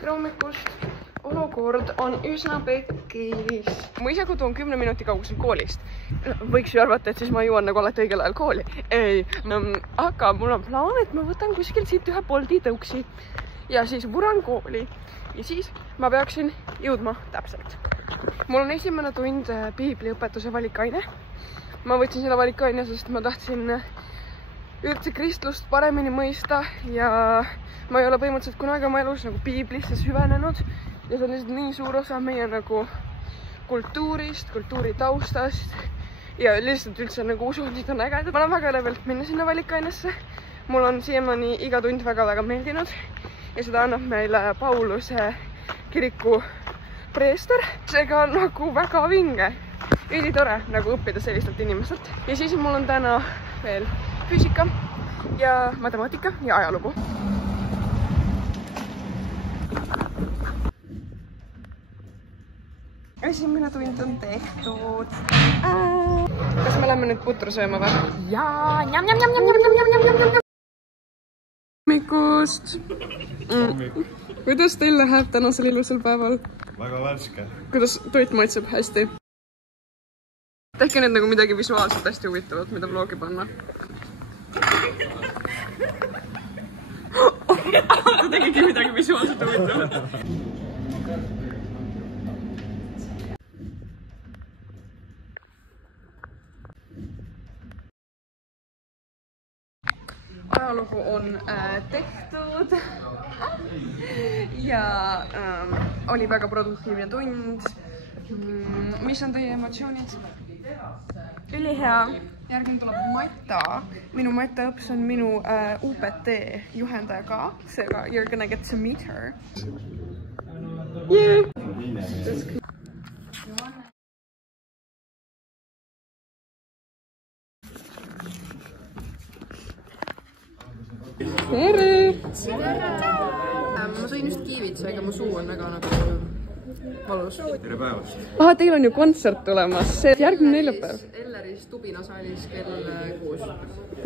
tere hommikust! Olukord on üsna pekkis. Mu isa kodu on 10 minuti kaugusel koolist. Võiks ju arvata, et siis ma jõuan nagu alati õigel ajal kooli. Ei. Aga mul on plaan, et ma võtan kuskil siit ühe Bolti tõuksi ja siis vuran kooli. Ja siis ma peaksin jõudma täpselt. Mul on esimene tund piibliõpetuse valikaine. Ma võtsin seda valikaine, sest ma tahtsin üldse kristlust paremini mõista ja ma ei ole põhimõtteliselt kunagi oma elus nagu piiblisse süvenenud ja see on lihtsalt nii suur osa meie nagu kultuurist, kultuuritaustast ja lihtsalt üldse nagu usundid on ägedad. Ma olen väga elevalt minna sinna valikainesse. Mul on siiamaani iga tund väga-väga meeldinud ja seda annab meile Pauluse kiriku preester. Seega on nagu väga vinge. Ülitore nagu õppida sellistelt inimestelt. Ja siis mul on täna veel füüsika ja matemaatika ja ajalugu. Esimene tund on tehtud. Kas me läheme nüüd putru sööma või? Jaa! Hommikust! Kuidas teil läheb tänasel ilusal päeval? Väga värske. Kuidas toit maitseb? Hästi. Tehke nüüd nagu midagi visuaalselt hästi huvitavat, mida vlogi panna. Ta tegigi midagi visuaalselt huvitavat. Ajalugu on tehtud ja oli väga produktiivne tund. Mis on teie emotsioonid? Ülihea. Järgmine tuleb Mata. Minu Mata õps on minu UPT juhendaja ka. Seega you're gonna get to meet her. Yeah. Tere! Ma sõin just kiivit, seega mu suu on väga nagu valus. Tere päevast! Teil on ju kontsert tulemas. Järgmine neljapäev. Elleris Tubina saalis kell 6.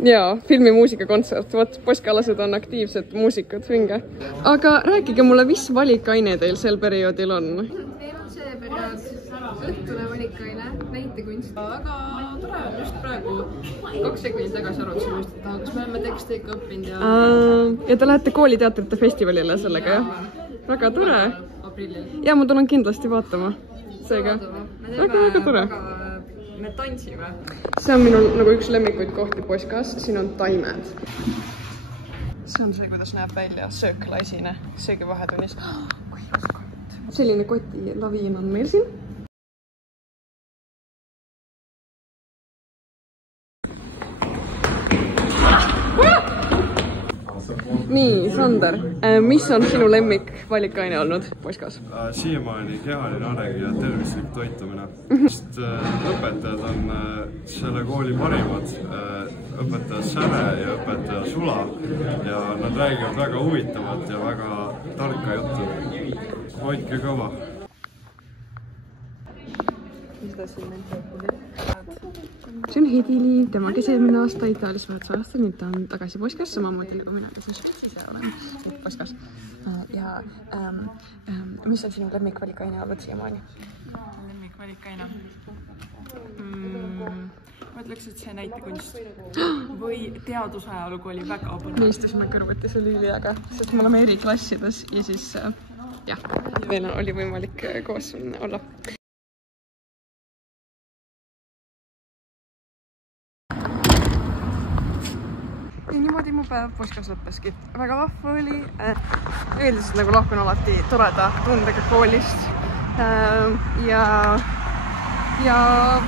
Jaa, filmimuusikakontsert. Vot, poskalased on aktiivsed muusikud, vinge. Aga rääkige mulle, mis valikaine teil sel perioodil on? Meil on see periood õhtune valikaine, näitekunst. Aga tore on just praegu 2 sekundit tagasi arutasime just, et kas me oleme tekste ikka õppinud ja... Ja te lähete kooliteatrite festivalile sellega, jah? Väga tore! Aprillil. Ja ma tulen kindlasti vaatama. Seega, väga tore. Me tantsime. See on minul nagu üks lemmikuid kohti Poskas. Siin on taimed. See on see, kuidas näeb välja sööklaisine söögi vahetunnis. Selline koti laviin on meil siin. Nii, Sander, mis on sinu lemmik valikaine olnud Poskas? Siiamaani kehaline areng ja tervislik toitumine. Sest õpetajad on selle kooli parimad. Õpetaja Säre ja õpetaja Sula. Ja nad räägivad väga huvitavat ja väga tarka juttu. Hoidke kõva! See on Hedili, tema kes eelmine aasta Itaalias vahetus aastal, nüüd ta on tagasi Poskas, samamoodi nagu mina, kes ise olen Poskas. Ja mis on sinu lemmikvalikaine olnud siiamaani? Lemmikvalikaine? Ma ütleks, et see näitekunst või teadusajalugu oli väga põnev. Me istusime kõrvuti, see oli üliäge, sest me oleme eri klassides ja siis jah, meil oli võimalik koos olla. Ja niimoodi mu päev Poskas lõppeski. Väga vahva oli. Üldiselt nagu lahkun alati toreda tundega koolist. Ja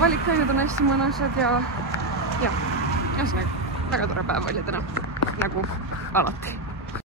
valikained on hästi mõnusad ja ühesõnaga väga tore päev oli täna. Nagu alati.